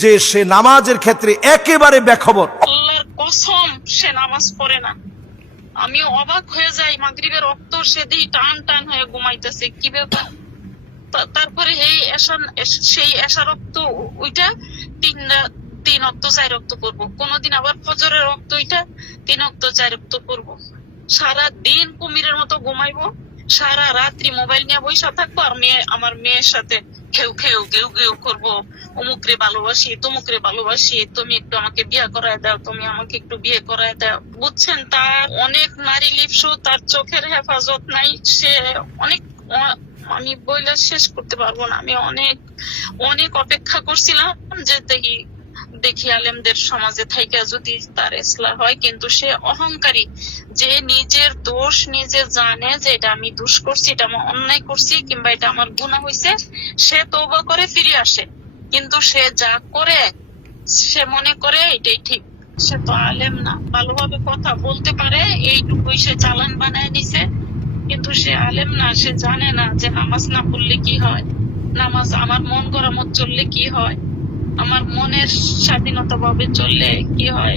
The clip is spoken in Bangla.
যে সে নামাজের ক্ষেত্রে একেবারে বেখবর। আল্লাহর কসম সে নামাজ পড়ে না। আমি অবাক হয়ে যাই, মাগরিবের রক্ত সে দিয়ে টান টান হয়ে ঘুমাইতেছে, কি ব্যাপার। তারপরে সেই এশা রক্ত ওইটা তিন রক্ত 4 রক্ত করবো, কোনদিন আবার ফজরের রক্ত ওইটা 3 রক্ত 4 রক্ত করবো। সারা দিন কুমিরের মতো ঘুমাইবো, সারা রাত্রি মোবাইল নিয়ে বসে থাকবো, আর আমার মেয়ের সাথে ঘেউ ঘেউ ঘেউ ঘেউ করবো, অমুকরে ভালোবাসি, তমুকরে ভালোবাসি, তুমি একটু আমাকে বিয়ে করায় দাও, তুমি আমাকে একটু বিয়ে করায় দাও। বুঝছেন, তার অনেক নারী লিপসু, তার চোখের হেফাজত নাই। সে অনেক, আমি বইলে শেষ করতে পারবো না। আমি অনেক অনেক অপেক্ষা করছিলাম যে দেখি আলেমদের সমাজে থাইকা যদি তার ইসলাহ হয়, কিন্তু সে অহংকারী, যে নিজের দোষ নিজে জানে যে এটা আমি দোষ করছি, এটা আমি অন্যায় করছি, কিংবা এটা আমার গুনাহ হয়েছে, সে তওবা করে ফিরে আসে। কিন্তু সে যা করে সে মনে করে এটাই ঠিক। সে তো আলেম না, ভালোভাবে কথা বলতে পারে এইটুকুই সে চালান বানায় নিছে, কিন্তু সে আলেম না। সে জানে না যে নামাজ না পড়লে কি হয়, নামাজ আমার মন করা মত চললে কি হয়, আমার মনের স্বাধীনতা ভাবে চললে কি হয়।